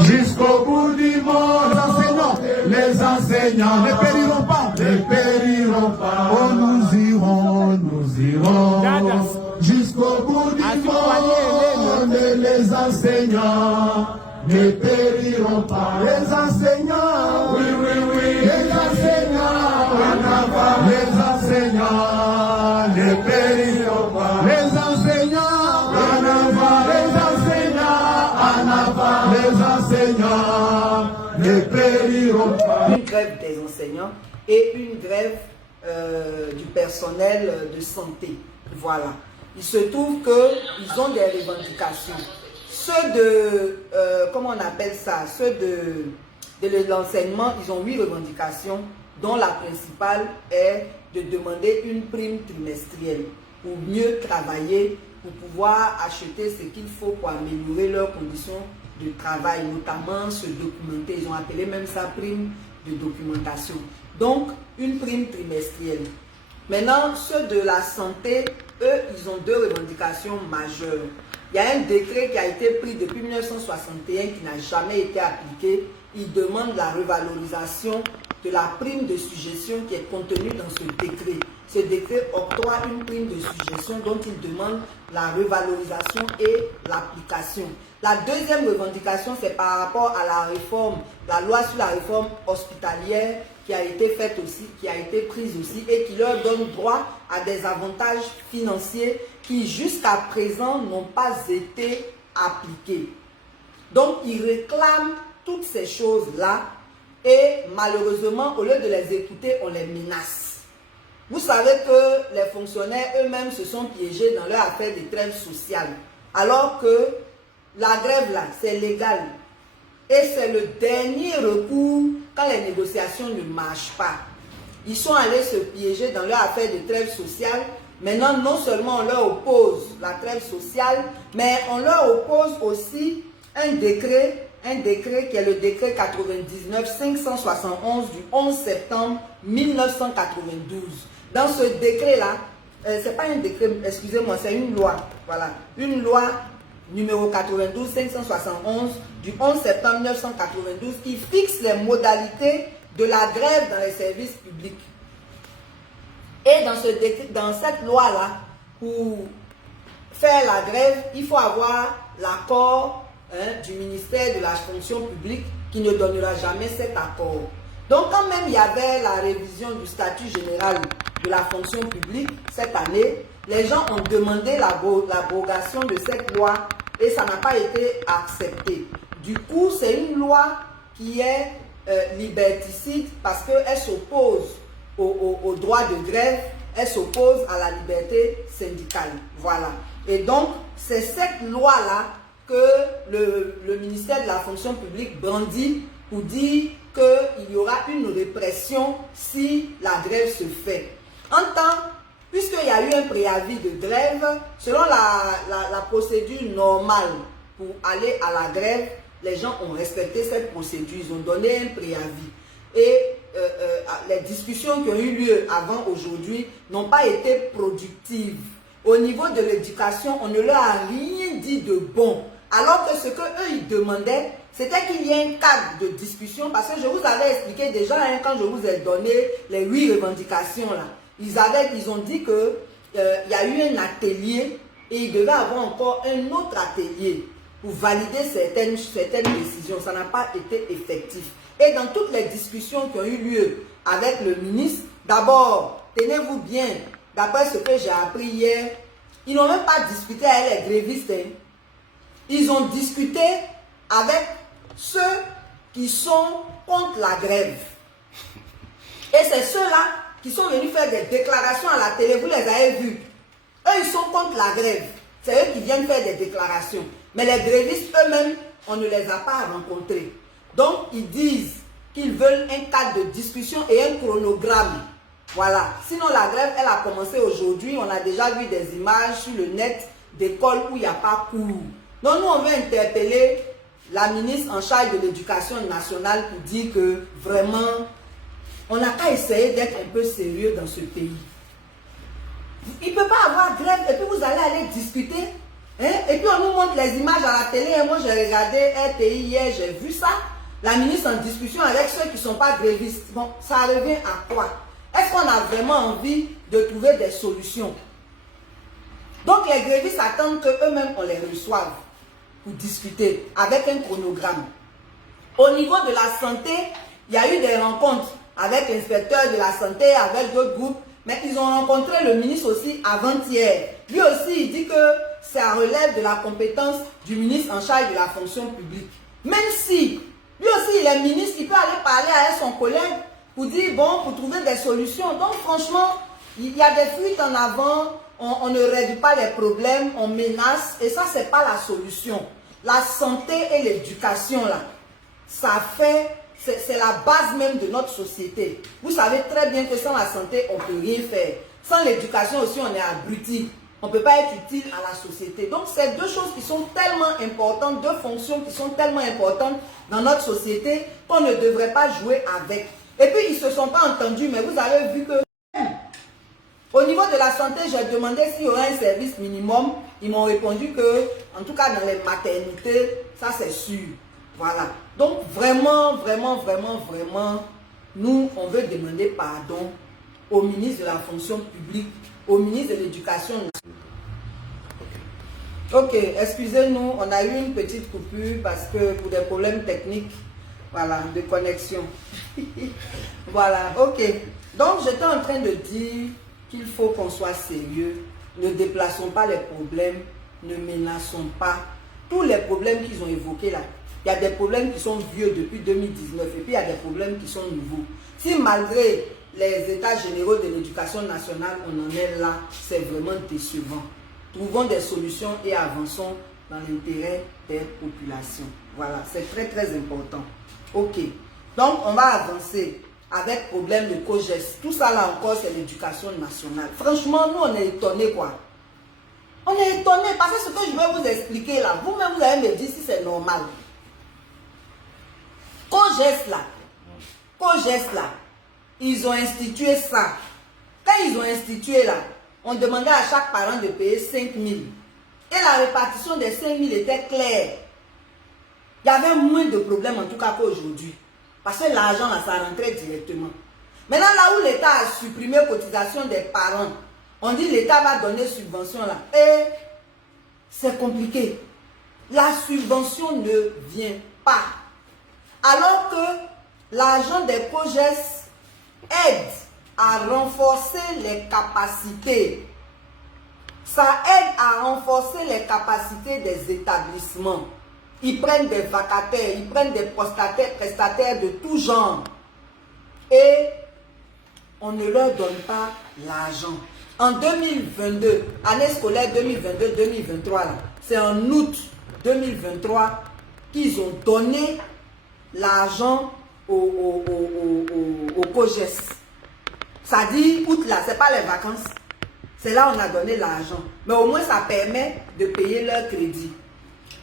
Jusqu'au bout du monde, les enseignants ne périront pas, ne périront pas. Oh, nous irons, jusqu'au bout du monde, les enseignants ne périront pas. Les enseignants, oui, les enseignants, ne périront pas. Les enseignants, les enseignants ne périront pas. Une grève des enseignants et une grève du personnel de santé. Voilà. Il se trouve qu'ils ont des revendications. Ceux de, comment on appelle ça, ceux de l'enseignement, ils ont 8 revendications, dont la principale est de demander une prime trimestrielle pour mieux travailler, pour pouvoir acheter ce qu'il faut pour améliorer leurs conditions de travail, notamment se documenter. Ils ont appelé même ça prime de documentation. Donc, une prime trimestrielle. Maintenant, ceux de la santé, eux, ils ont 2 revendications majeures. Il y a un décret qui a été pris depuis 1961 qui n'a jamais été appliqué. Ils demandent la revalorisation de la prime de suggestion qui est contenue dans ce décret. Ce décret octroie une prime de suggestion dont ils demandent la revalorisation et l'application. La deuxième revendication, c'est par rapport à la réforme, la loi sur la réforme hospitalière qui a été faite aussi, qui a été prise aussi et qui leur donne droit à des avantages financiers qui jusqu'à présent n'ont pas été appliqués. Donc, ils réclament toutes ces choses-là et malheureusement, au lieu de les écouter, on les menace. Vous savez que les fonctionnaires eux-mêmes se sont piégés dans leur affaire de trêve sociale, alors que la grève là, c'est légal. Et c'est le dernier recours quand les négociations ne marchent pas. Ils sont allés se piéger dans leur affaire de trêve sociale. Maintenant, non seulement on leur oppose la trêve sociale, mais on leur oppose aussi un décret qui est le décret 99-571 du 11 septembre 1992. Dans ce décret-là, c'est pas un décret, excusez-moi, c'est une loi. Voilà, une loi numéro 92-571 du 11 septembre 1992 qui fixe les modalités de la grève dans les services publics. Et dans cette loi-là, pour faire la grève, il faut avoir l'accord du ministère de la fonction publique qui ne donnera jamais cet accord. Donc quand même il y avait la révision du statut général de la fonction publique cette année, les gens ont demandé l'abrogation de cette loi et ça n'a pas été accepté. Du coup, c'est une loi qui est liberticide parce qu'elle s'oppose au droit de grève, elle s'oppose à la liberté syndicale. Voilà. Et donc, c'est cette loi-là que le ministère de la fonction publique brandit pour dire qu'il y aura une répression si la grève se fait. Puisqu'il y a eu un préavis de grève, selon la procédure normale pour aller à la grève, les gens ont respecté cette procédure, ils ont donné un préavis. Et les discussions qui ont eu lieu avant aujourd'hui n'ont pas été productives. Au niveau de l'éducation, on ne leur a rien dit de bon. Alors que ce qu'eux, ils demandaient, c'était qu'il y ait un cadre de discussion. Parce que je vous avais expliqué déjà, quand je vous ai donné les 8 revendications, là, ils ont dit qu'il y a eu un atelier et il devait avoir encore un autre atelier pour valider certaines décisions. Ça n'a pas été effectif. Et dans toutes les discussions qui ont eu lieu avec le ministre, d'abord, tenez-vous bien, d'après ce que j'ai appris hier, ils n'ont même pas discuté avec les grévistes. Ils ont discuté avec ceux qui sont contre la grève. Et c'est ceux-là qui sont venus faire des déclarations à la télé, vous les avez vus. Eux, ils sont contre la grève. C'est eux qui viennent faire des déclarations. Mais les grévistes eux-mêmes, on ne les a pas rencontrés. Donc, ils disent qu'ils veulent un cadre de discussion et un chronogramme. Voilà. Sinon, la grève, elle a commencé aujourd'hui. On a déjà vu des images sur le net d'écoles où il n'y a pas cours. Donc, nous, on veut interpeller la ministre en charge de l'éducation nationale pour dire que vraiment, on n'a qu'à essayer d'être un peu sérieux dans ce pays. Il ne peut pas avoir grève et puis vous allez aller discuter. Hein? Et puis on nous montre les images à la télé. Et moi j'ai regardé RTI hier, j'ai vu ça. La ministre en discussion avec ceux qui ne sont pas grévistes. Bon, ça revient à quoi? Est-ce qu'on a vraiment envie de trouver des solutions? Donc les grévistes attendent qu'eux-mêmes on les reçoive pour discuter avec un chronogramme. Au niveau de la santé, il y a eu des rencontres avec l'inspecteur de la santé, avec d'autres groupes, mais ils ont rencontré le ministre aussi avant-hier. Lui aussi, il dit que ça relève de la compétence du ministre en charge de la fonction publique. Même si, lui aussi, il est ministre, il peut aller parler à son collègue pour dire, bon, pour trouver des solutions. Donc, franchement, il y a des fuites en avant, on ne réduit pas les problèmes, on menace, et ça, c'est pas la solution. La santé et l'éducation, là, ça fait... C'est la base même de notre société. Vous savez très bien que sans la santé, on ne peut rien faire. Sans l'éducation aussi, on est abruti. On ne peut pas être utile à la société. Donc, c'est deux choses qui sont tellement importantes, deux fonctions qui sont tellement importantes dans notre société qu'on ne devrait pas jouer avec. Et puis, ils ne se sont pas entendus, mais vous avez vu que au niveau de la santé, j'ai demandé s'il y aurait un service minimum. Ils m'ont répondu que, en tout cas dans les maternités, ça c'est sûr. Voilà. Donc vraiment, nous, on veut demander pardon au ministre de la fonction publique, au ministre de l'éducation nationale. Ok, excusez-nous, on a eu une petite coupure parce que pour des problèmes techniques, voilà, de connexion. Voilà, ok. Donc j'étais en train de dire qu'il faut qu'on soit sérieux, ne déplaçons pas les problèmes, ne menaçons pas. Tous les problèmes qu'ils ont évoqués là, il y a des problèmes qui sont vieux depuis 2019 et puis il y a des problèmes qui sont nouveaux. Si malgré les états généraux de l'éducation nationale, on en est là, c'est vraiment décevant. Trouvons des solutions et avançons dans l'intérêt des populations. Voilà, c'est très important. Ok, donc on va avancer avec problème de COGES. Tout ça là encore, c'est l'éducation nationale. Franchement, nous on est étonnés quoi. On est étonnés parce que ce que je vais vous expliquer là, vous-même vous allez me dire si c'est normal. COGES là, ils ont institué ça. Quand ils ont institué là, on demandait à chaque parent de payer 5 000. Et la répartition des 5 000 était claire. Il y avait moins de problèmes en tout cas qu'aujourd'hui. Parce que l'argent là, ça rentrait directement. Maintenant là où l'État a supprimé la cotisation des parents, on dit l'État va donner subvention là. Et c'est compliqué. La subvention ne vient pas. Alors que l'argent des COGES aide à renforcer les capacités. Ça aide à renforcer les capacités des établissements. Ils prennent des vacataires, ils prennent des prestataires de tout genre. Et on ne leur donne pas l'argent. En 2022, année scolaire 2022-2023, c'est en août 2023 qu'ils ont donné l'argent au COGES. Ça dit août là, c'est pas les vacances. C'est là où on a donné l'argent. Mais au moins ça permet de payer leur crédit.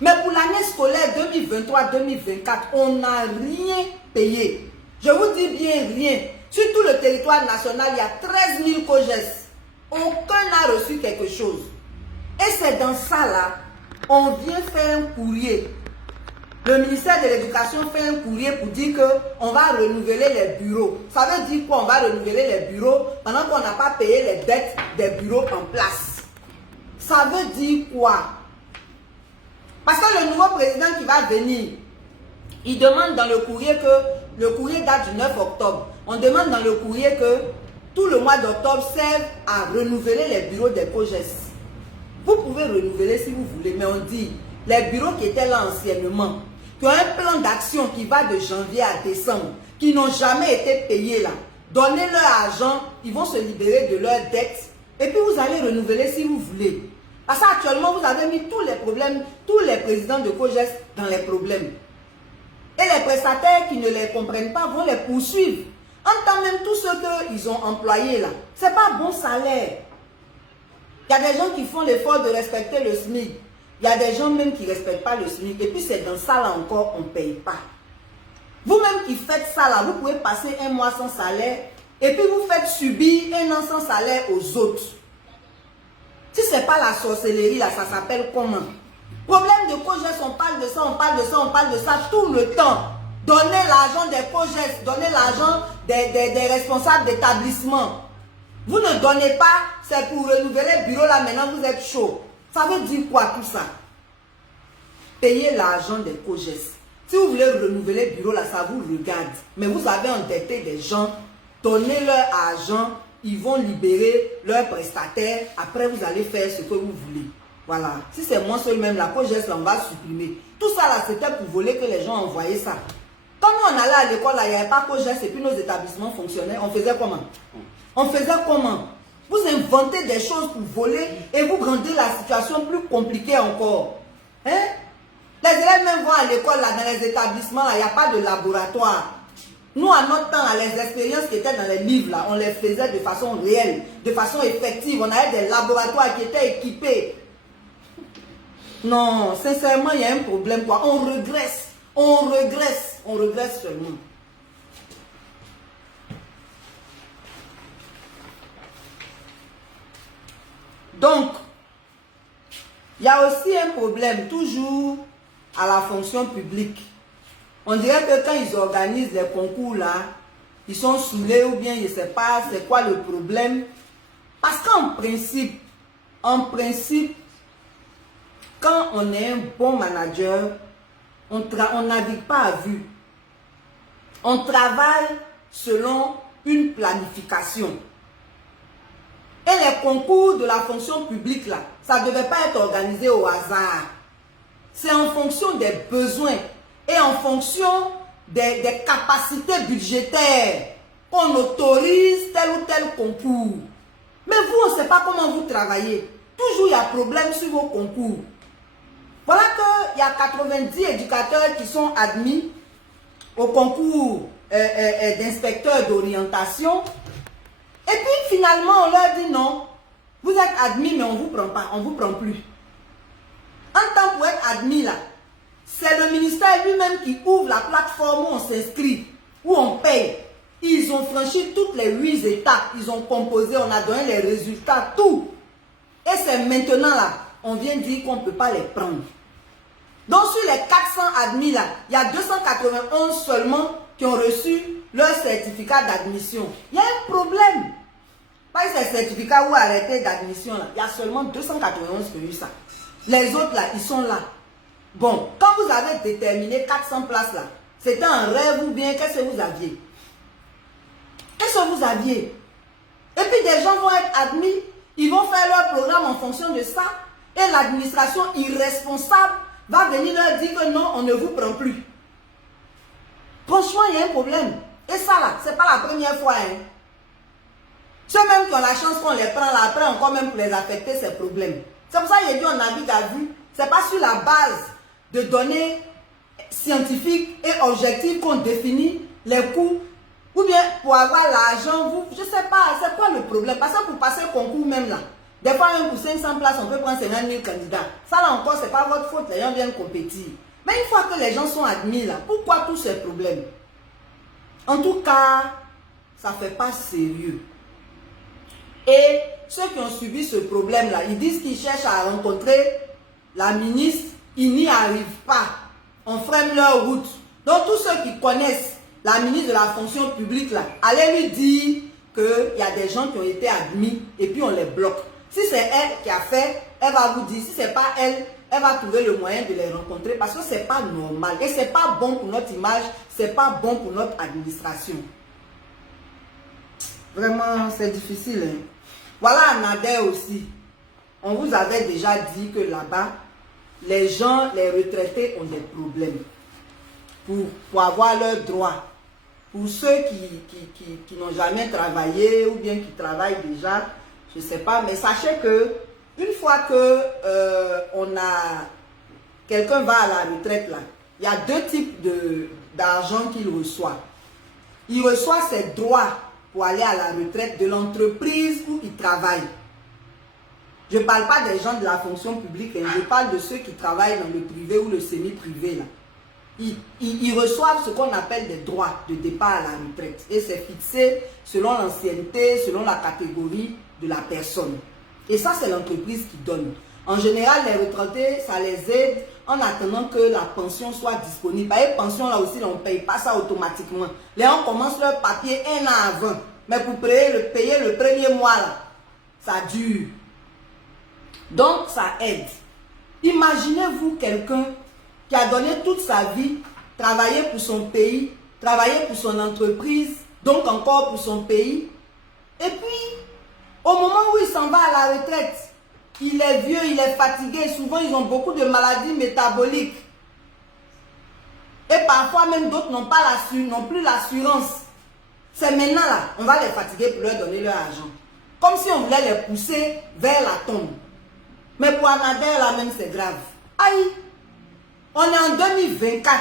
Mais pour l'année scolaire 2023-2024, on n'a rien payé. Je vous dis bien rien. Sur tout le territoire national, il y a 13 000 COGES. Aucun n'a reçu quelque chose. Et c'est dans ça là, on vient faire un courrier. Le ministère de l'Éducation fait un courrier pour dire qu'on va renouveler les bureaux. Ça veut dire quoi? On va renouveler les bureaux pendant qu'on n'a pas payé les dettes des bureaux en place. Ça veut dire quoi? Parce que le nouveau président qui va venir, il demande dans le courrier que, le courrier date du 9 octobre, on demande dans le courrier que tout le mois d'octobre serve à renouveler les bureaux des COGES. Vous pouvez renouveler si vous voulez, mais on dit, les bureaux qui étaient là anciennement, qui ont un plan d'action qui va de janvier à décembre, qui n'ont jamais été payés là, donnez leur argent, ils vont se libérer de leurs dettes, et puis vous allez renouveler si vous voulez. Parce qu'actuellement, vous avez mis tous les problèmes, tous les présidents de COGES dans les problèmes. Et les prestataires qui ne les comprennent pas vont les poursuivre. En tant même tous ceux qu'ils ont employés là, ce n'est pas bon salaire. Il y a des gens qui font l'effort de respecter le SMIC. Il y a des gens même qui ne respectent pas le SMIC. Et puis c'est dans ça là encore, on ne paye pas. Vous-même qui faites ça là, vous pouvez passer un mois sans salaire. Et puis vous faites subir un an sans salaire aux autres. Si ce n'est pas la sorcellerie, là, ça s'appelle comment? Problème de COJES, on parle de ça, on parle de ça, on parle de ça tout le temps. Donnez l'argent des COJES, donnez l'argent des responsables d'établissement. Vous ne donnez pas, c'est pour renouveler le bureau là, maintenant vous êtes chaud. Ça veut dire quoi tout ça? Payez l'argent des COJES. Si vous voulez renouveler le bureau là, ça vous regarde. Mais vous avez endetté des gens, donnez leur argent, ils vont libérer leurs prestataires. Après, vous allez faire ce que vous voulez. Voilà. Si c'est moi seul même, la COJES, on va supprimer. Tout ça là, c'était pour voler que les gens envoyaient ça. Quand nous, on allait à l'école, là, il n'y avait pas COJES et puis nos établissements fonctionnaient. On faisait comment? On faisait comment? Vous inventez des choses pour voler et vous rendez la situation plus compliquée encore. Hein? Les élèves même vont à l'école, là, dans les établissements, là, il n'y a pas de laboratoire. Nous, à notre temps, là, les expériences qui étaient dans les livres, là, on les faisait de façon réelle, de façon effective. On avait des laboratoires qui étaient équipés. Non, sincèrement, il y a un problème, quoi. On regresse seulement. Donc, il y a aussi un problème, toujours à la fonction publique. On dirait que quand ils organisent les concours là, ils sont saoulés ou bien je ne sais pas c'est quoi le problème. Parce qu'en principe, quand on est un bon manager, on navigue pas à vue. On travaille selon une planification. Et les concours de la fonction publique là, ça ne devait pas être organisé au hasard. C'est en fonction des besoins et en fonction des capacités budgétaires qu'on autorise tel ou tel concours. Mais vous, on ne sait pas comment vous travaillez. Toujours, il y a problème sur vos concours. Voilà qu'il y a 90 éducateurs qui sont admis au concours d'inspecteurs d'orientation. Et puis, finalement, on leur dit non. Vous êtes admis, mais on ne vous prend pas. On ne vous prend plus. En temps pour être admis, là, c'est le ministère lui-même qui ouvre la plateforme où on s'inscrit, où on paye. Ils ont franchi toutes les 8 étapes. Ils ont composé, on a donné les résultats, tout. Et c'est maintenant là, on vient dire qu'on ne peut pas les prendre. Donc sur les 400 admis là, il y a 291 seulement qui ont reçu leur certificat d'admission. Il y a un problème. Pas ces certificats ou arrêtés d'admission là, il y a seulement 291 qui ont eu ça. Les autres là, ils sont là. Bon, quand vous avez déterminé 400 places là, c'était un rêve ou bien qu'est-ce que vous aviez? Qu'est-ce que vous aviez? Et puis des gens vont être admis, ils vont faire leur programme en fonction de ça, et l'administration irresponsable va venir leur dire que non, on ne vous prend plus. Franchement, il y a un problème. Et ça là, c'est pas la première fois. Hein. Ceux-mêmes qui ont la chance qu'on les prend là, après encore même pour les affecter, c'est problème. C'est pour ça qu'il y a dit on navigue à vue. C'est pas sur la base de données scientifiques et objectives qu'on définit les coûts. Ou bien pour avoir l'argent, vous, je sais pas, c'est quoi le problème? Parce que pour passer le concours même là, des fois même pour 500 places, on peut prendre 50 000 candidats. Ça là encore, c'est pas votre faute, les gens viennent compétir. Mais une fois que les gens sont admis là, pourquoi tous ces problèmes? En tout cas, ça fait pas sérieux. Et ceux qui ont subi ce problème là, ils disent qu'ils cherchent à rencontrer la ministre, ils n'y arrivent pas. On freine leur route. Donc tous ceux qui connaissent la ministre de la fonction publique là, allez lui dire qu'il y a des gens qui ont été admis et puis on les bloque. Si c'est elle qui a fait, elle va vous dire. Si c'est pas elle, elle va trouver le moyen de les rencontrer parce que c'est pas normal. Et c'est pas bon pour notre image, c'est pas bon pour notre administration. Vraiment, c'est difficile. Hein? Voilà à Nader aussi. On vous avait déjà dit que là-bas, les gens, les retraités ont des problèmes pour avoir leurs droits. Pour ceux qui n'ont jamais travaillé ou bien qui travaillent déjà, je ne sais pas, mais sachez que une fois que quelqu'un va à la retraite là, il y a deux types d'argent qu'il reçoit. Il reçoit ses droits pour aller à la retraite de l'entreprise où il travaille. Je ne parle pas des gens de la fonction publique, hein, je parle de ceux qui travaillent dans le privé ou le semi-privé là. Ils reçoivent ce qu'on appelle des droits de départ à la retraite. Et c'est fixé selon l'ancienneté, selon la catégorie de la personne. Et ça, c'est l'entreprise qui donne. En général, les retraités, ça les aide en attendant que la pension soit disponible. Par exemple, pension, là aussi, on ne paye pas ça automatiquement. Les gens commencent leur papier 1 an avant. Mais pour payer le premier mois, là, ça dure. Donc, ça aide. Imaginez-vous quelqu'un qui a donné toute sa vie, travaillé pour son pays, travaillé pour son entreprise, donc encore pour son pays. Et puis, au moment où il s'en va à la retraite, il est vieux, il est fatigué. Souvent, ils ont beaucoup de maladies métaboliques. Et parfois, même d'autres n'ont plus l'assurance. C'est maintenant là, on va les fatiguer pour leur donner leur argent. Comme si on voulait les pousser vers la tombe. Mais pour Anader, là même, c'est grave. Aïe! On est en 2024.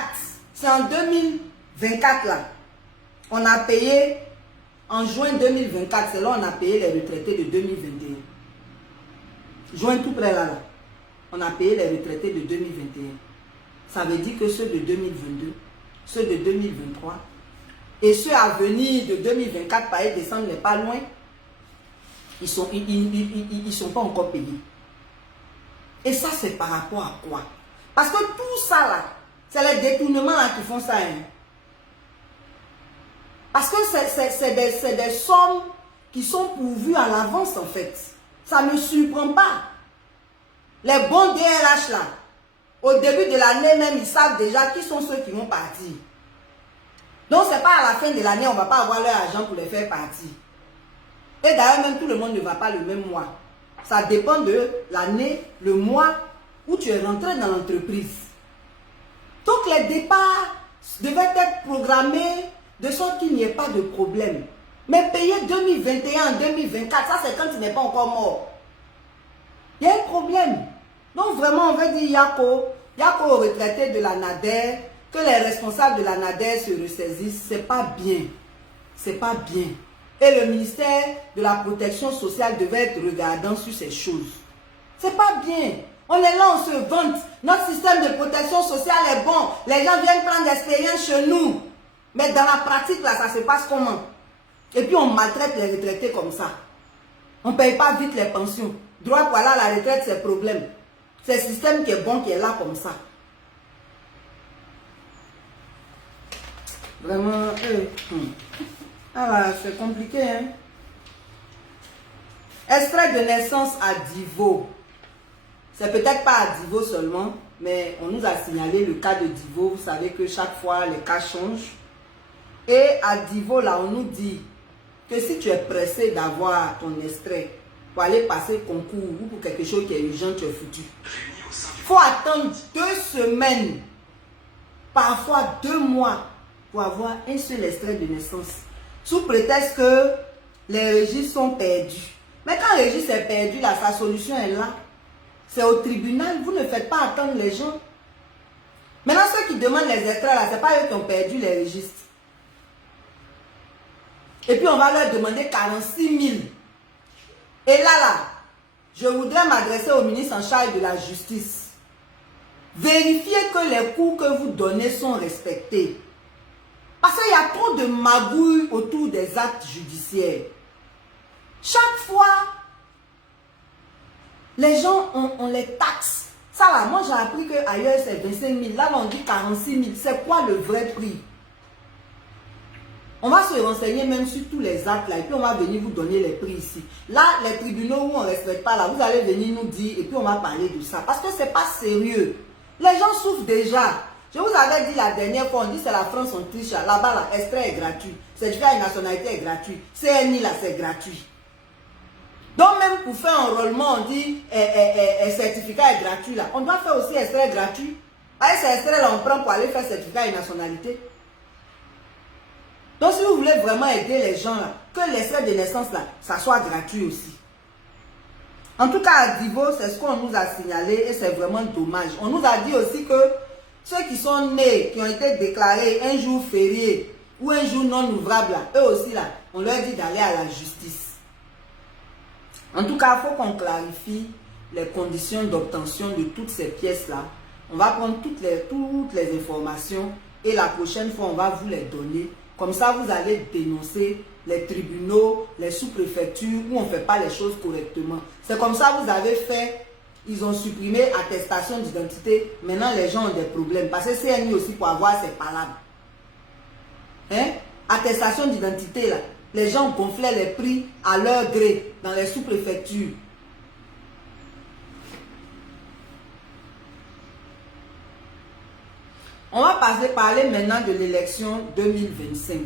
C'est en 2024 là. On a payé, en juin 2024, c'est là on a payé les retraités de 2021. Juin tout près là, là. On a payé les retraités de 2021. Ça veut dire que ceux de 2022, ceux de 2023 et ceux à venir de 2024, par décembre n'est pas loin, ils sont pas encore payés. Et ça, c'est par rapport à quoi? Parce que tout ça là, c'est les détournements là qui font ça. Hein. Parce que c'est des sommes qui sont pourvues à l'avance en fait. Ça ne surprend pas. Les bons DRH là, au début de l'année même, ils savent déjà qui sont ceux qui vont partir. Donc, ce n'est pas à la fin de l'année, on ne va pas avoir leur argent pour les faire partir. Et d'ailleurs, même tout le monde ne va pas le même mois. Ça dépend de l'année, le mois où tu es rentré dans l'entreprise. Donc, les départs devaient être programmés de sorte qu'il n'y ait pas de problème. Mais payer 2021, 2024, ça c'est quand tu n'es pas encore mort. Il y a un problème. Donc, vraiment, on veut dire, il n'y a qu'aux retraités de la NADER, que les responsables de la NADER se ressaisissent. C'est pas bien. C'est pas bien. Et le ministère de la protection sociale devait être regardant sur ces choses. C'est pas bien. On est là, on se vante. Notre système de protection sociale est bon. Les gens viennent prendre l'expérience chez nous. Mais dans la pratique, là, ça se passe comment? Et puis on maltraite les retraités comme ça. On ne paye pas vite les pensions. Droit pour aller à la retraite, c'est problème. C'est le système qui est bon, qui est là comme ça. Vraiment, c'est compliqué, hein. Extrait de naissance à Divo. C'est peut-être pas à Divo seulement, mais on nous a signalé le cas de Divo. Vous savez que chaque fois, les cas changent. Et à Divo, là, on nous dit que si tu es pressé d'avoir ton extrait pour aller passer concours ou pour quelque chose qui est urgent, tu es foutu. Il faut attendre 2 semaines, parfois 2 mois, pour avoir un seul extrait de naissance. Sous prétexte que les registres sont perdus. Mais quand le registre est perdu, là, sa solution est là. C'est au tribunal. Vous ne faites pas attendre les gens. Maintenant, ceux qui demandent les extraits, là, ce n'est pas eux qui ont perdu les registres. Et puis, on va leur demander 46 000. Et là, je voudrais m'adresser au ministre en charge de la justice. Vérifiez que les cours que vous donnez sont respectés. Parce qu'il y a trop de magouilles autour des actes judiciaires. Chaque fois, les gens, on les taxe. Ça là, moi j'ai appris qu'ailleurs c'est 25 000. Là, on dit 46 000. C'est quoi le vrai prix? On va se renseigner même sur tous les actes là. Et puis on va venir vous donner les prix ici. Là, les tribunaux où on ne respecte pas là, vous allez venir nous dire et puis on va parler de ça. Parce que c'est pas sérieux. Les gens souffrent déjà. Je vous avais dit la dernière fois, on dit c'est la France, on triche. Là-bas, là, extrait est gratuit. Certificat de nationalité est gratuit. CNI, là, c'est gratuit. Donc, même pour faire un enrôlement, on dit certificat est gratuit, là. On doit faire aussi extrait gratuit. Avec ces extraits, là, on prend pour aller faire certificat de nationalité. Donc, si vous voulez vraiment aider les gens, là, que l'extrait de naissance, là, ça soit gratuit aussi. En tout cas, à Divo, c'est ce qu'on nous a signalé et c'est vraiment dommage. On nous a dit aussi que ceux qui sont nés, qui ont été déclarés un jour férié ou un jour non ouvrable, là, eux aussi, là, on leur dit d'aller à la justice. En tout cas, il faut qu'on clarifie les conditions d'obtention de toutes ces pièces-là. On va prendre toutes les informations et la prochaine fois, on va vous les donner Comme ça, vous allez dénoncer les tribunaux, les sous-préfectures où on ne fait pas les choses correctement. C'est comme ça que vous avez fait. Ils ont supprimé attestation d'identité. Maintenant, les gens ont des problèmes. Parce que CNI aussi, pour avoir ses palabres. Hein? Attestation d'identité, là. Les gens gonflaient les prix à leur gré dans les sous-préfectures. On va parler maintenant de l'élection 2025.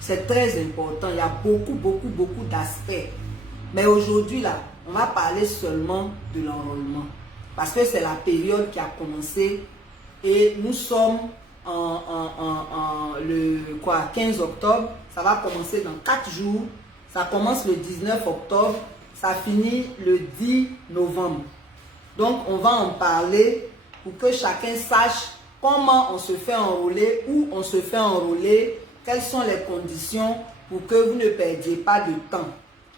C'est très important. Il y a beaucoup d'aspects. Mais aujourd'hui, là, on va parler seulement de l'enrôlement. Parce que c'est la période qui a commencé. Et nous sommes le 15 octobre. Ça va commencer dans 4 jours. Ça commence le 19 octobre. Ça finit le 10 novembre. Donc, on va en parler pour que chacun sache comment on se fait enrôler, où on se fait enrôler, quelles sont les conditions pour que vous ne perdiez pas de temps.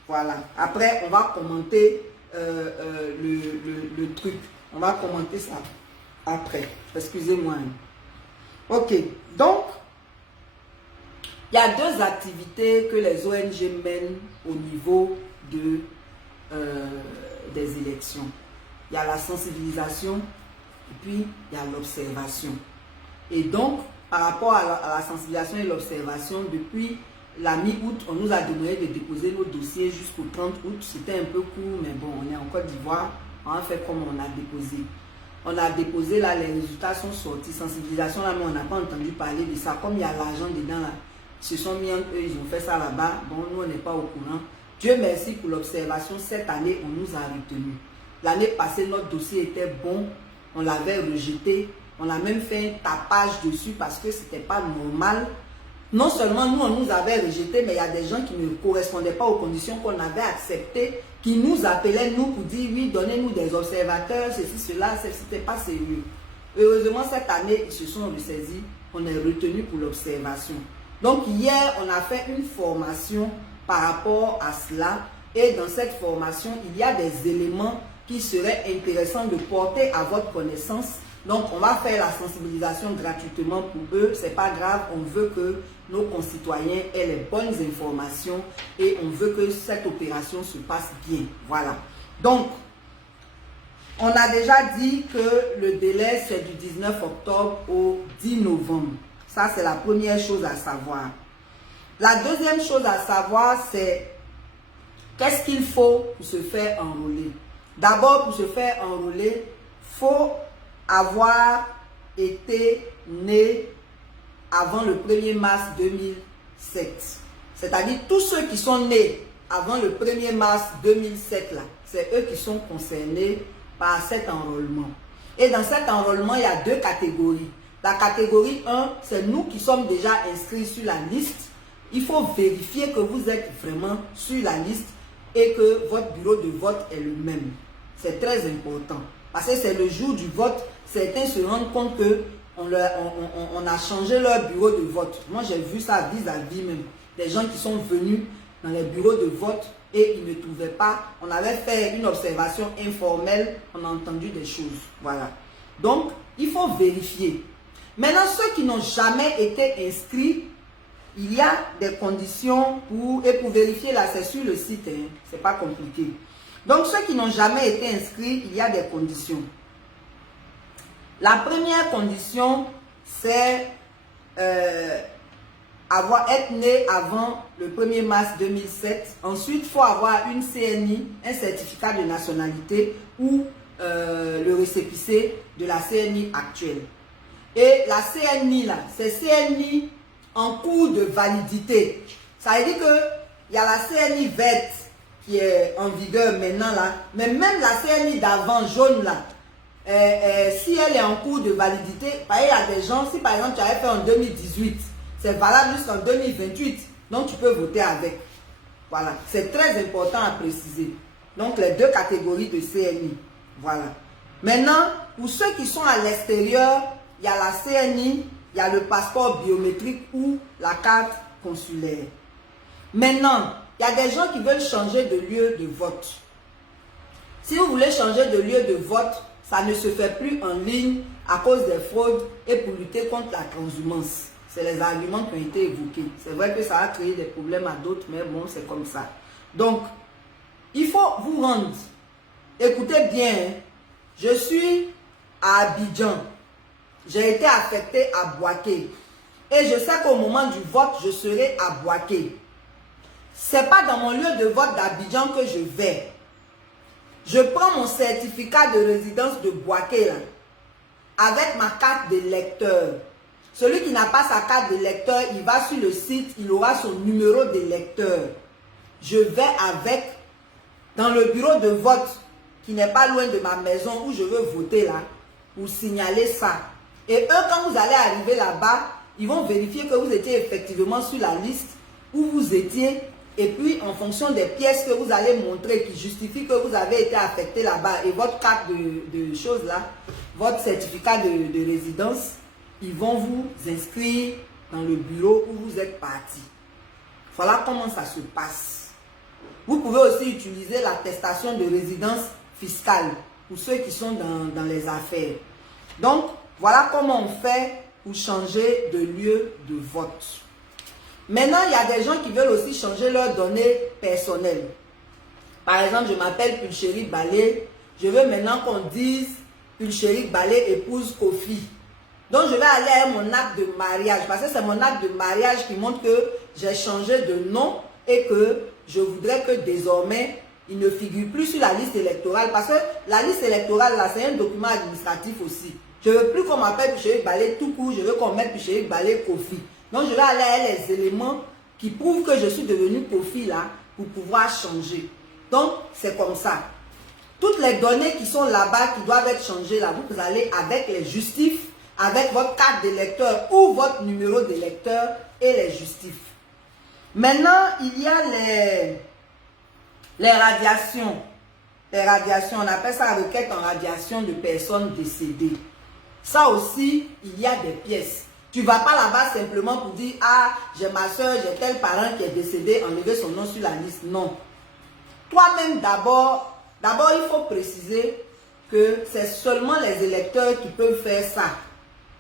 Voilà. Après, on va commenter le truc. On va commenter ça après. Excusez-moi. Ok. Donc, il y a 2 activités que les ONG mènent au niveau de, des élections. Il y a la sensibilisation et puis il y a l'observation. Et donc, par rapport à la sensibilisation et l'observation, depuis la mi-août, on nous a demandé de déposer nos dossiers jusqu'au 30 août. C'était un peu court, mais bon, on est en Côte d'Ivoire. On a fait comme on a déposé. On a déposé là, les résultats sont sortis. Sensibilisation là, mais on n'a pas entendu parler de ça. Comme il y a l'argent dedans là, ils se sont mis, eux, ils ont fait ça là-bas. Bon, nous, on n'est pas au courant. Dieu merci pour l'observation. Cette année, on nous a retenus. L'année passée, notre dossier était bon. On l'avait rejeté. On a même fait un tapage dessus parce que ce n'était pas normal. Non seulement nous, on nous avait rejeté, mais il y a des gens qui ne correspondaient pas aux conditions qu'on avait acceptées, qui nous appelaient, nous, pour dire, oui, donnez-nous des observateurs, ceci, cela, c'était pas sérieux. Heureusement, cette année, ils se sont ressaisis. On est retenu pour l'observation. Donc, hier, on a fait une formation par rapport à cela. Et dans cette formation, il y a des éléments qui seraient intéressants de porter à votre connaissance. Donc, on va faire la sensibilisation gratuitement pour eux. C'est pas grave, on veut que nos concitoyens aient les bonnes informations et on veut que cette opération se passe bien. Voilà. Donc, on a déjà dit que le délai, c'est du 19 octobre au 10 novembre. Ça, c'est la première chose à savoir. La deuxième chose à savoir, c'est qu'est-ce qu'il faut pour se faire enrôler. D'abord, pour se faire enrôler, il faut avoir été né avant le 1er mars 2007. C'est-à-dire tous ceux qui sont nés avant le 1er mars 2007, là, c'est eux qui sont concernés par cet enrôlement. Et dans cet enrôlement, il y a 2 catégories. La catégorie 1, c'est nous qui sommes déjà inscrits sur la liste. Il faut vérifier que vous êtes vraiment sur la liste et que votre bureau de vote est le même. C'est très important. Parce que c'est le jour du vote, certains se rendent compte qu'on a changé leur bureau de vote. Moi, j'ai vu ça vis-à-vis même. Des gens qui sont venus dans les bureaux de vote et ils ne trouvaient pas. On avait fait une observation informelle, on a entendu des choses. Voilà. Donc, il faut vérifier. Maintenant, ceux qui n'ont jamais été inscrits, il y a des conditions pour vérifier là, c'est sur le site, hein, c'est pas compliqué. Donc, ceux qui n'ont jamais été inscrits, il y a des conditions. La première condition, c'est être né avant le 1er mars 2007. Ensuite, il faut avoir une CNI, un certificat de nationalité ou le récépissé de la CNI actuelle. Et la CNI, là, c'est CNI en cours de validité. Ça veut dire qu'il y a la CNI verte qui est en vigueur maintenant là, mais même la CNI d'avant jaune là, si elle est en cours de validité, il y a des gens, si par exemple tu avais fait en 2018, c'est valable jusqu'en 2028, donc tu peux voter avec. Voilà, c'est très important à préciser. Donc les 2 catégories de CNI. Voilà. Maintenant, pour ceux qui sont à l'extérieur, il y a la CNI, il y a le passeport biométrique ou la carte consulaire. Maintenant, il y a des gens qui veulent changer de lieu de vote. Si vous voulez changer de lieu de vote, ça ne se fait plus en ligne à cause des fraudes et pour lutter contre la transhumance. C'est les arguments qui ont été évoqués. C'est vrai que ça a créé des problèmes à d'autres, mais bon, c'est comme ça. Donc, il faut vous rendre. Écoutez bien, hein. Je suis à Abidjan. J'ai été affecté à Boaké. Et je sais qu'au moment du vote, je serai à Boaké. Ce n'est pas dans mon lieu de vote d'Abidjan que je vais. Je prends mon certificat de résidence de Boaké là, avec ma carte d'électeur. Celui qui n'a pas sa carte d'électeur, il va sur le site, il aura son numéro d'électeur. Je vais avec, dans le bureau de vote, qui n'est pas loin de ma maison où je veux voter là, pour signaler ça. Et eux, quand vous allez arriver là-bas, ils vont vérifier que vous étiez effectivement sur la liste où vous étiez. Et puis, en fonction des pièces que vous allez montrer qui justifient que vous avez été affecté là-bas et votre carte de choses là, votre certificat de résidence, ils vont vous inscrire dans le bureau où vous êtes parti. Voilà comment ça se passe. Vous pouvez aussi utiliser l'attestation de résidence fiscale pour ceux qui sont dans les affaires. Donc, voilà comment on fait pour changer de lieu de vote. Maintenant, il y a des gens qui veulent aussi changer leurs données personnelles. Par exemple, je m'appelle Pulchérie Balé. Je veux maintenant qu'on dise Pulchérie Balé épouse Kofi. Donc, je vais aller à mon acte de mariage. Parce que c'est mon acte de mariage qui montre que j'ai changé de nom et que je voudrais que désormais, il ne figure plus sur la liste électorale. Parce que la liste électorale, là, c'est un document administratif aussi. Je ne veux plus qu'on m'appelle Pulchérie Balé tout court. Je veux qu'on mette Pulchérie Balé Kofi. Donc, je vais aller à les éléments qui prouvent que je suis devenu Kofi là pour pouvoir changer. Donc, c'est comme ça. Toutes les données qui sont là-bas, qui doivent être changées là, vous allez avec les justifs, avec votre carte d'électeur ou votre numéro d'électeur et les justifs. Maintenant, il y a les radiations. Les radiations, on appelle ça requête en radiation de personnes décédées. Ça aussi, il y a des pièces. Tu ne vas pas là-bas simplement pour dire « Ah, j'ai ma soeur, j'ai tel parent qui est décédé, enlever son nom sur la liste. » Non. Toi-même, d'abord, il faut préciser que c'est seulement les électeurs qui peuvent faire ça.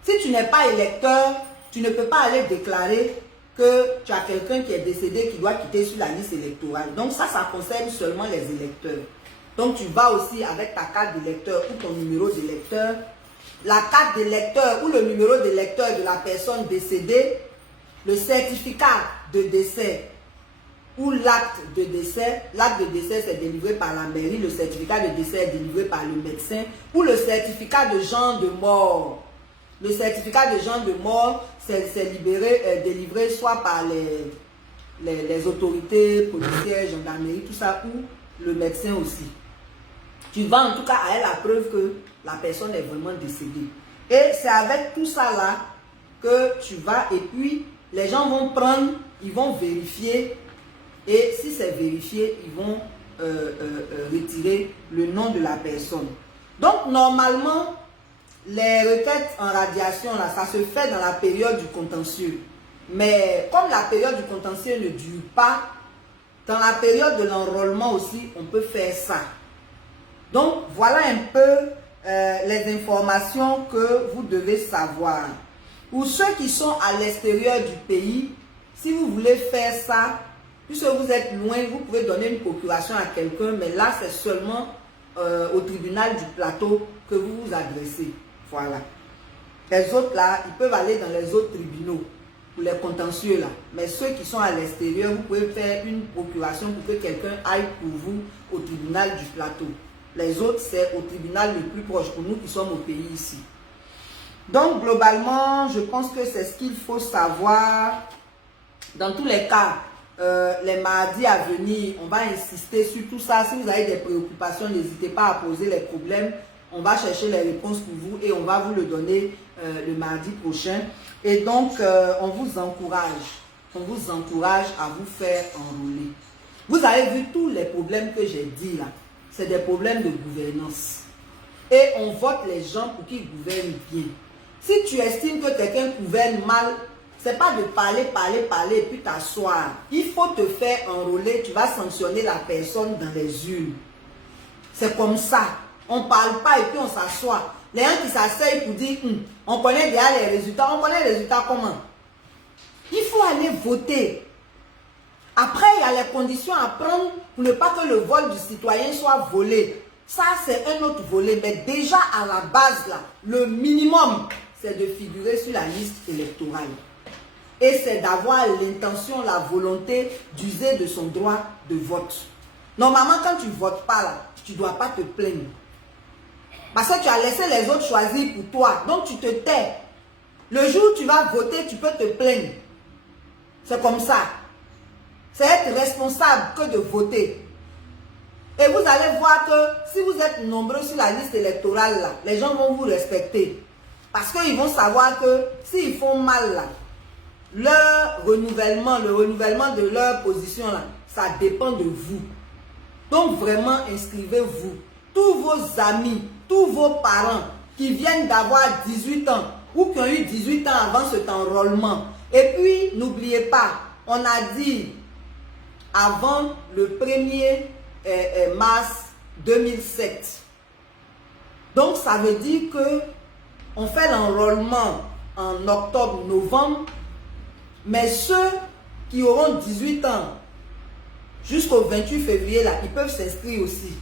Si tu n'es pas électeur, tu ne peux pas aller déclarer que tu as quelqu'un qui est décédé qui doit quitter sur la liste électorale. Donc ça concerne seulement les électeurs. Donc tu vas aussi avec ta carte d'électeur ou ton numéro d'électeur, la carte d'électeur ou le numéro d'électeur de la personne décédée, le certificat de décès ou l'acte de décès. L'acte de décès, c'est délivré par la mairie. Le certificat de décès est délivré par le médecin. Ou le certificat de genre de mort. Le certificat de genre de mort, c'est délivré soit par les autorités policières, gendarmerie, tout ça, ou le médecin aussi. Tu vas en tout cas à la preuve que la personne est vraiment décédée. Et c'est avec tout ça là que tu vas, et puis les gens vont prendre, ils vont vérifier, et si c'est vérifié, ils vont retirer le nom de la personne. Donc normalement, les requêtes en radiation là, ça se fait dans la période du contentieux. Mais comme la période du contentieux ne dure pas, dans la période de l'enrôlement aussi, on peut faire ça. Donc, voilà un peu les informations que vous devez savoir. Pour ceux qui sont à l'extérieur du pays, si vous voulez faire ça, puisque vous êtes loin, vous pouvez donner une procuration à quelqu'un, mais là, c'est seulement au tribunal du plateau que vous vous adressez. Voilà. Les autres là, ils peuvent aller dans les autres tribunaux, pour les contentieux là. Mais ceux qui sont à l'extérieur, vous pouvez faire une procuration pour que quelqu'un aille pour vous au tribunal du plateau. Les autres, c'est au tribunal le plus proche pour nous qui sommes au pays ici. Donc, globalement, je pense que c'est ce qu'il faut savoir. Dans tous les cas, les mardis à venir, on va insister sur tout ça. Si vous avez des préoccupations, n'hésitez pas à poser les problèmes. On va chercher les réponses pour vous et on va vous le donner le mardi prochain. Et donc, on vous encourage à vous faire enrôler. Vous avez vu tous les problèmes que j'ai dit là. C'est des problèmes de gouvernance. Et on vote les gens pour qu'ils gouvernent bien. Si tu estimes que quelqu'un gouverne mal, c'est pas de parler et puis t'asseoir. Il faut te faire enrôler, tu vas sanctionner la personne dans les urnes. C'est comme ça. On ne parle pas et puis on s'assoit. Les gens qui s'asseyent pour dire, on connaît déjà les résultats. On connaît les résultats comment? faut aller voter. Après, il y a les conditions à prendre pour ne pas que le vol du citoyen soit volé. Ça, c'est un autre volet. Mais déjà, à la base, là, le minimum, c'est de figurer sur la liste électorale. Et c'est d'avoir l'intention, la volonté d'user de son droit de vote. Normalement, quand tu ne votes pas, là, tu ne dois pas te plaindre. Parce que tu as laissé les autres choisir pour toi. Donc, tu te tais. Le jour où tu vas voter, tu peux te plaindre. C'est comme ça. C'est être responsable que de voter. Et vous allez voir que si vous êtes nombreux sur la liste électorale, là, les gens vont vous respecter. Parce qu'ils vont savoir que s'ils font mal, là, leur renouvellement, le renouvellement de leur position, là, ça dépend de vous. Donc vraiment, inscrivez-vous. Tous vos amis, tous vos parents qui viennent d'avoir 18 ans ou qui ont eu 18 ans avant cet enrôlement. Et puis, n'oubliez pas, on a dit avant le 1er mars 2007. Donc, ça veut dire que on fait l'enrôlement en octobre-novembre, mais ceux qui auront 18 ans jusqu'au 28 février, là, ils peuvent s'inscrire aussi.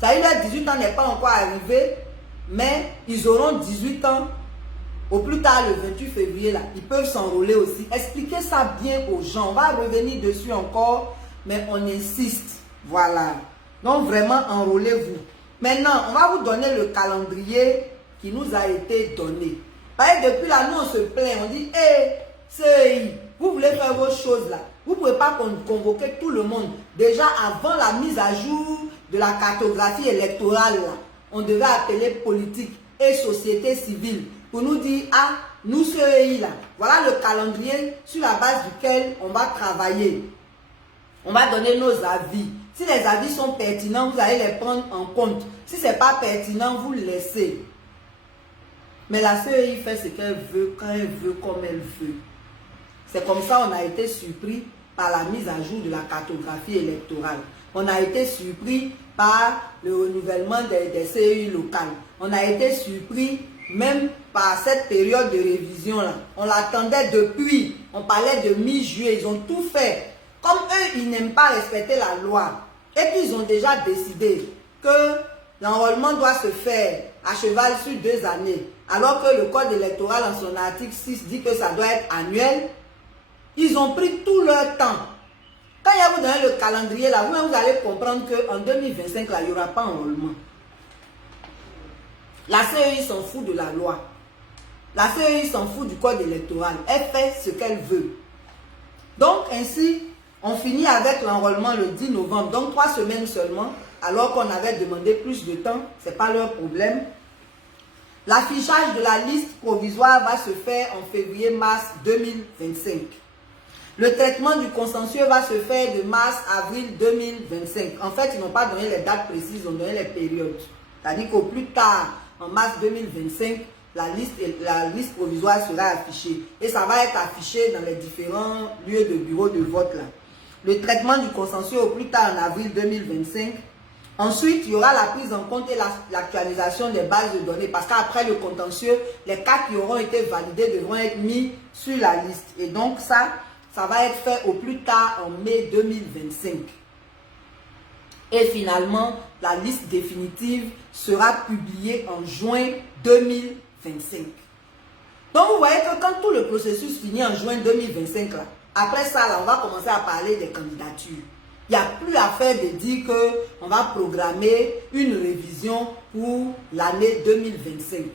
Ça veut dire que 18 ans n'est pas encore arrivé, mais ils auront 18 ans au plus tard le 28 février, là, ils peuvent s'enrôler aussi. Expliquez ça bien aux gens. On va revenir dessus encore, mais on insiste. Voilà. Donc vraiment, enrôlez-vous. Maintenant, on va vous donner le calendrier qui nous a été donné. Parce que depuis là, nous on se plaint. On dit, hé, CEI, vous voulez faire vos choses là. Vous ne pouvez pas convoquer tout le monde. Déjà, avant la mise à jour de la cartographie électorale, là, on devait appeler politique et société civile pour nous dire, ah, nous CEI là, voilà le calendrier sur la base duquel on va travailler. On va donner nos avis. Si les avis sont pertinents, vous allez les prendre en compte. Si ce n'est pas pertinent, vous le laissez. Mais la CEI fait ce qu'elle veut, quand elle veut, comme elle veut. C'est comme ça qu'on a été surpris par la mise à jour de la cartographie électorale. On a été surpris par le renouvellement des CEI locales. On a été surpris même par cette période de révision-là. On l'attendait depuis. On parlait de mi-juillet. Ils ont tout fait. Comme eux, ils n'aiment pas respecter la loi. Et puis, ils ont déjà décidé que l'enrôlement doit se faire à cheval sur 2 années. Alors que le code électoral en son article 6 dit que ça doit être annuel. Ils ont pris tout leur temps. Quand il y a vous donné le calendrier là, vous allez comprendre qu'en 2025, là, il n'y aura pas enrôlement. La CEI s'en fout de la loi. La CEI s'en fout du code électoral. Elle fait ce qu'elle veut. Donc ainsi, on finit avec l'enrôlement le 10 novembre. Donc 3 semaines seulement, alors qu'on avait demandé plus de temps. Ce n'est pas leur problème. L'affichage de la liste provisoire va se faire en février-mars 2025. Le traitement du consensuel va se faire de mars-avril 2025. En fait, ils n'ont pas donné les dates précises, ils ont donné les périodes. C'est-à-dire qu'au plus tard, en mars 2025, la liste provisoire sera affichée. Et ça va être affiché dans les différents lieux de bureau de vote là. Le traitement du consensuel au plus tard en avril 2025. Ensuite, il y aura la prise en compte et l'actualisation des bases de données. Parce qu'après le contentieux, les cas qui auront été validés devront être mis sur la liste. Et donc ça va être fait au plus tard en mai 2025. Et finalement, la liste définitive sera publiée en juin 2025. Donc vous voyez que quand tout le processus finit en juin 2025, là, après ça, là, on va commencer à parler des candidatures. Il n'y a plus à faire de dire qu'on va programmer une révision pour l'année 2025.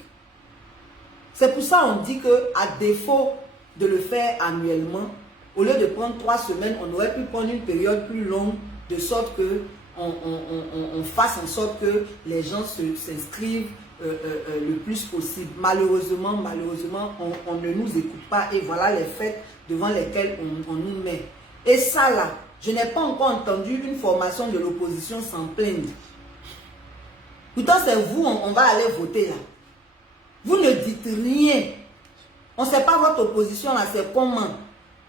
C'est pour ça qu'on dit qu'à défaut de le faire annuellement, au lieu de prendre 3 semaines, on aurait pu prendre une période plus longue, de sorte que on fasse en sorte que les gens s'inscrivent le plus possible. Malheureusement, on ne nous écoute pas et voilà les faits devant lesquels on nous met. Et ça là, je n'ai pas encore entendu une formation de l'opposition s'en plaindre. Pourtant, c'est vous, on va aller voter là. Vous ne dites rien. On ne sait pas votre opposition là, c'est comment.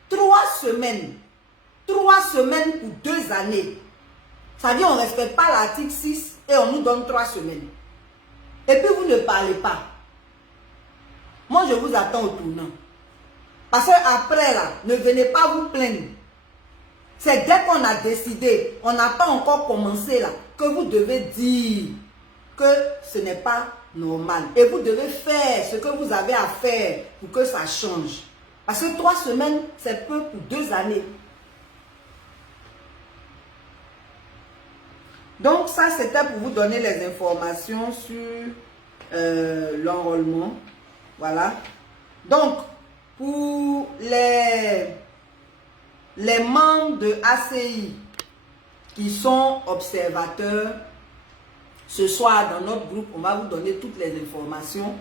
3 semaines. 3 semaines pour 2 années. Ça veut dire qu'on ne respecte pas l'article 6 et on nous donne 3 semaines. Et puis vous ne parlez pas. Moi, je vous attends au tournant. Parce que après là, ne venez pas vous plaindre. C'est dès qu'on a décidé, on n'a pas encore commencé là, que vous devez dire que ce n'est pas normal. Et vous devez faire ce que vous avez à faire pour que ça change. Parce que 3 semaines, c'est peu pour 2 années. Donc ça, c'était pour vous donner les informations sur l'enrôlement. Voilà. Donc, pour les membres de ACI qui sont observateurs, ce soir dans notre groupe, on va vous donner toutes les informations.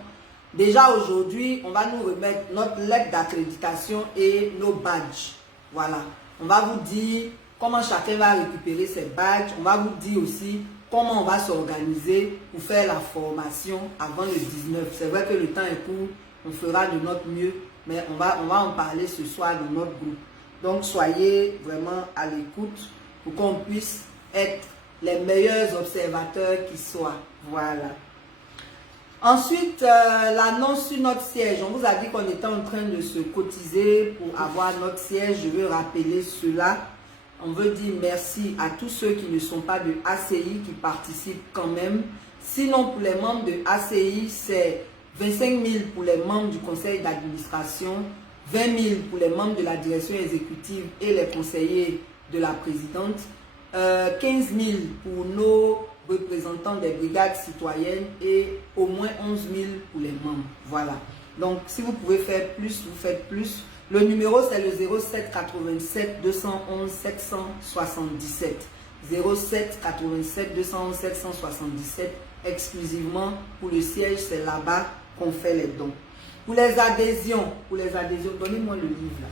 Déjà aujourd'hui, on va nous remettre notre lettre d'accréditation et nos badges. Voilà. On va vous dire comment chacun va récupérer ses badges. On va vous dire aussi comment on va s'organiser pour faire la formation avant le 19. C'est vrai que le temps est court, on fera de notre mieux, mais on va en parler ce soir dans notre groupe. Donc soyez vraiment à l'écoute pour qu'on puisse être les meilleurs observateurs qui soient. Voilà. Ensuite, l'annonce sur notre siège. On vous a dit qu'on était en train de se cotiser pour avoir notre siège. Je veux rappeler cela. On veut dire merci à tous ceux qui ne sont pas de ACI, qui participent quand même. Sinon, pour les membres de ACI, c'est 25 000 pour les membres du conseil d'administration, 20 000 pour les membres de la direction exécutive et les conseillers de la présidente, 15 000 pour nos représentants des brigades citoyennes et au moins 11 000 pour les membres. Voilà. Donc, si vous pouvez faire plus, vous faites plus. Le numéro, c'est le 07 87 211 777. 07 87 211 777. Exclusivement pour le siège, c'est là-bas qu'on fait les dons. Pour les adhésions, donnez-moi le livre là.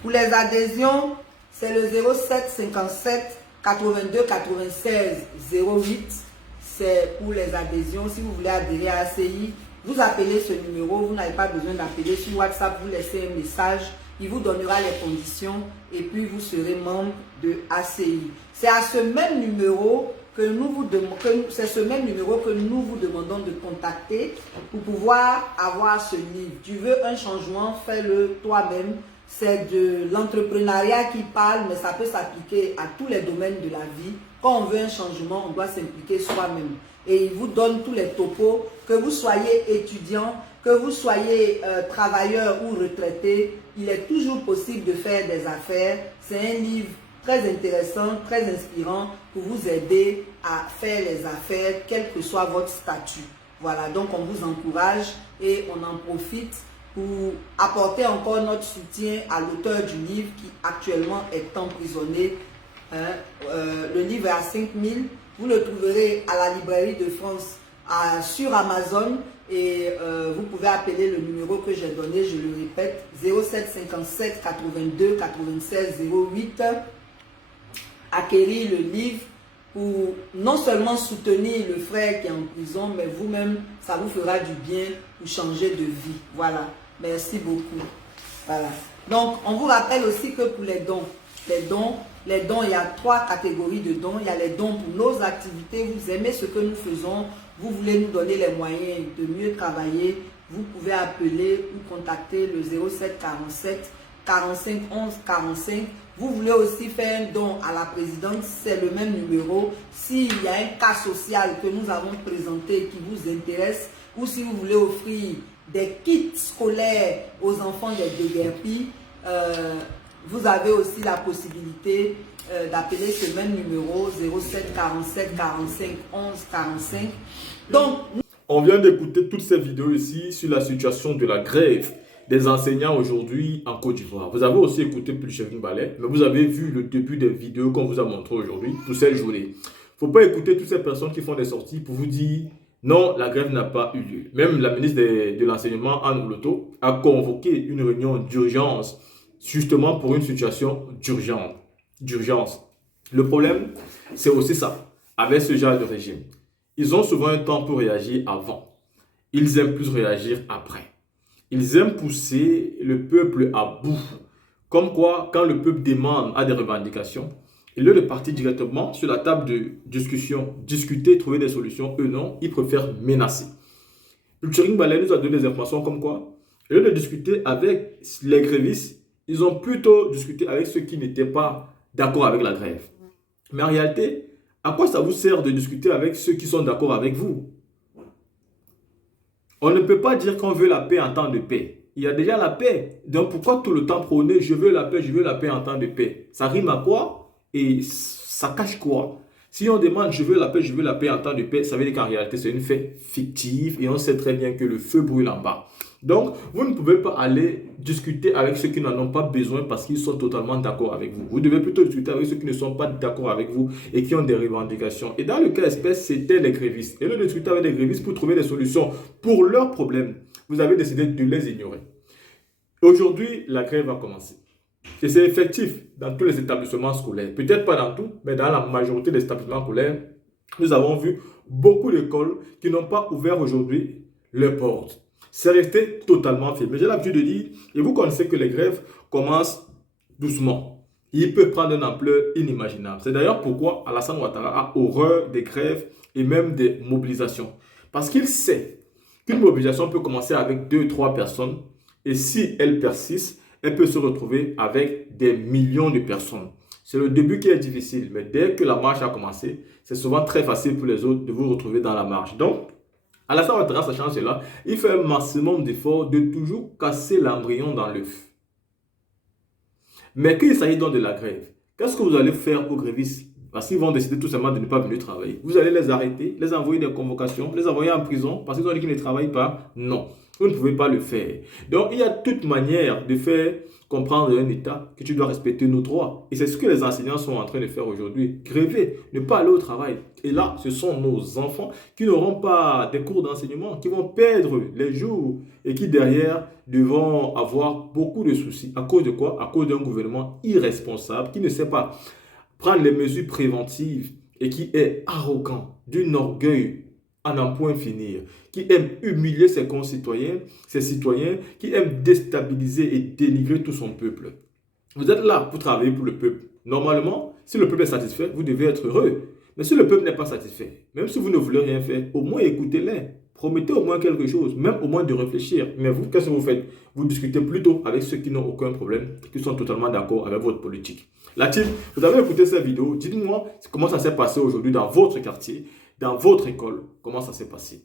Pour les adhésions, c'est le 07 57 82 96 08. C'est pour les adhésions. Si vous voulez adhérer à ACI, vous appelez ce numéro. Vous n'avez pas besoin d'appeler sur WhatsApp. Vous laissez un message. Il vous donnera les conditions et puis vous serez membre de ACI. C'est à ce même numéro que nous vous demandons de contacter pour pouvoir avoir ce livre. Tu veux un changement, fais-le toi-même. C'est de l'entrepreneuriat qui parle, mais ça peut s'appliquer à tous les domaines de la vie. Quand on veut un changement, on doit s'impliquer soi-même. Et il vous donne tous les topos, que vous soyez étudiant, que vous soyez travailleur ou retraité, il est toujours possible de faire des affaires. C'est un livre très intéressant, très inspirant pour vous aider à faire les affaires, quel que soit votre statut. Voilà, donc on vous encourage et on en profite pour apporter encore notre soutien à l'auteur du livre qui actuellement est emprisonné. Le livre est à 5 000. Vous le trouverez à la librairie de France, sur Amazon. Et vous pouvez appeler le numéro que j'ai donné, je le répète, 07 57 82 96 08. Acquérir le livre pour non seulement soutenir le frère qui est en prison, mais vous-même, ça vous fera du bien pour changer de vie. Voilà. Merci beaucoup. Voilà. Donc, on vous rappelle aussi que pour les dons, il y a 3 catégories de dons. Il y a les dons pour nos activités. Vous aimez ce que nous faisons. Vous voulez nous donner les moyens de mieux travailler. Vous pouvez appeler ou contacter le 07 47 45 11 45. Vous voulez aussi faire un don à la présidente, c'est le même numéro. S'il y a un cas social que nous avons présenté qui vous intéresse, ou si vous voulez offrir des kits scolaires aux enfants des déguerpis, vous avez aussi la possibilité d'appeler ce même numéro 07 47 45 11 45. Donc, on vient d'écouter toutes ces vidéos ici sur la situation de la grève des enseignants aujourd'hui en Côte d'Ivoire. Vous avez aussi écouté Pulchering Ballet, mais vous avez vu le début des vidéos qu'on vous a montré aujourd'hui pour cette journée. Il ne faut pas écouter toutes ces personnes qui font des sorties pour vous dire non, la grève n'a pas eu lieu. Même la ministre de l'Enseignement, Anne Ouloto, a convoqué une réunion d'urgence justement pour une situation d'urgence. Le problème, c'est aussi ça, avec ce genre de régime. Ils ont souvent un temps pour réagir avant. Ils aiment plus réagir après. Ils aiment pousser le peuple à bout. Comme quoi, quand le peuple demande à des revendications, au lieu de partir directement sur la table de discussion, discuter, trouver des solutions, eux non, ils préfèrent menacer. Pulchering Ballet nous a donné des informations comme quoi Et au lieu de discuter avec les grévistes, ils ont plutôt discuté avec ceux qui n'étaient pas d'accord avec la grève. Mais en réalité, à quoi ça vous sert de discuter avec ceux qui sont d'accord avec vous? On ne peut pas dire qu'on veut la paix en temps de paix. Il y a déjà la paix. Donc pourquoi tout le temps prôner je veux la paix en temps de paix? Ça rime à quoi? Et ça cache quoi? Si on demande je veux la paix en temps de paix, ça veut dire qu'en réalité c'est une fait fictive et on sait très bien que le feu brûle en bas. Donc, vous ne pouvez pas aller discuter avec ceux qui n'en ont pas besoin parce qu'ils sont totalement d'accord avec vous. Vous devez plutôt discuter avec ceux qui ne sont pas d'accord avec vous et qui ont des revendications. Et dans le cas espèce, c'était les grévistes. Et de discuter avec les grévistes pour trouver des solutions pour leurs problèmes, vous avez décidé de les ignorer. Aujourd'hui, la grève va commencer. Et c'est effectif dans tous les établissements scolaires. Peut-être pas dans tout, mais dans la majorité des établissements scolaires, nous avons vu beaucoup d'écoles qui n'ont pas ouvert aujourd'hui leurs portes. C'est resté totalement fermé. J'ai l'habitude de dire, et vous connaissez que les grèves commencent doucement. Ils peuvent prendre une ampleur inimaginable. C'est d'ailleurs pourquoi Alassane Ouattara a horreur des grèves et même des mobilisations. Parce qu'il sait qu'une mobilisation peut commencer avec 2-3 personnes et si elle persiste, elle peut se retrouver avec des millions de personnes. C'est le début qui est difficile, mais dès que la marche a commencé, c'est souvent très facile pour les autres de vous retrouver dans la marche. Donc, Alassane Ouattara, sachant cela, il fait un maximum d'efforts de toujours casser l'embryon dans l'œuf. Mais qu'il s'agit donc de la grève, qu'est-ce que vous allez faire aux grévistes? Parce qu'ils vont décider tout simplement de ne pas venir travailler. Vous allez les arrêter, les envoyer des convocations, les envoyer en prison parce qu'ils ont dit qu'ils ne travaillent pas? Non, vous ne pouvez pas le faire. Donc, il y a toute manière de faire comprendre à un État que tu dois respecter nos droits. Et c'est ce que les enseignants sont en train de faire aujourd'hui. Gréver, ne pas aller au travail. Et là, ce sont nos enfants qui n'auront pas des cours d'enseignement, qui vont perdre les jours et qui derrière devront avoir beaucoup de soucis. À cause de quoi? À cause d'un gouvernement irresponsable qui ne sait pas prendre les mesures préventives et qui est arrogant, d'un orgueil à n'en point finir, qui aime humilier ses concitoyens, ses citoyens, qui aime déstabiliser et dénigrer tout son peuple. Vous êtes là pour travailler pour le peuple. Normalement, si le peuple est satisfait, vous devez être heureux. Mais si le peuple n'est pas satisfait, même si vous ne voulez rien faire, au moins écoutez-les. Promettez au moins quelque chose, même au moins de réfléchir. Mais vous, qu'est-ce que vous faites? Vous discutez plutôt avec ceux qui n'ont aucun problème, qui sont totalement d'accord avec votre politique. La team, vous avez écouté cette vidéo. Dites-moi comment ça s'est passé aujourd'hui dans votre quartier, dans votre école. Comment ça s'est passé?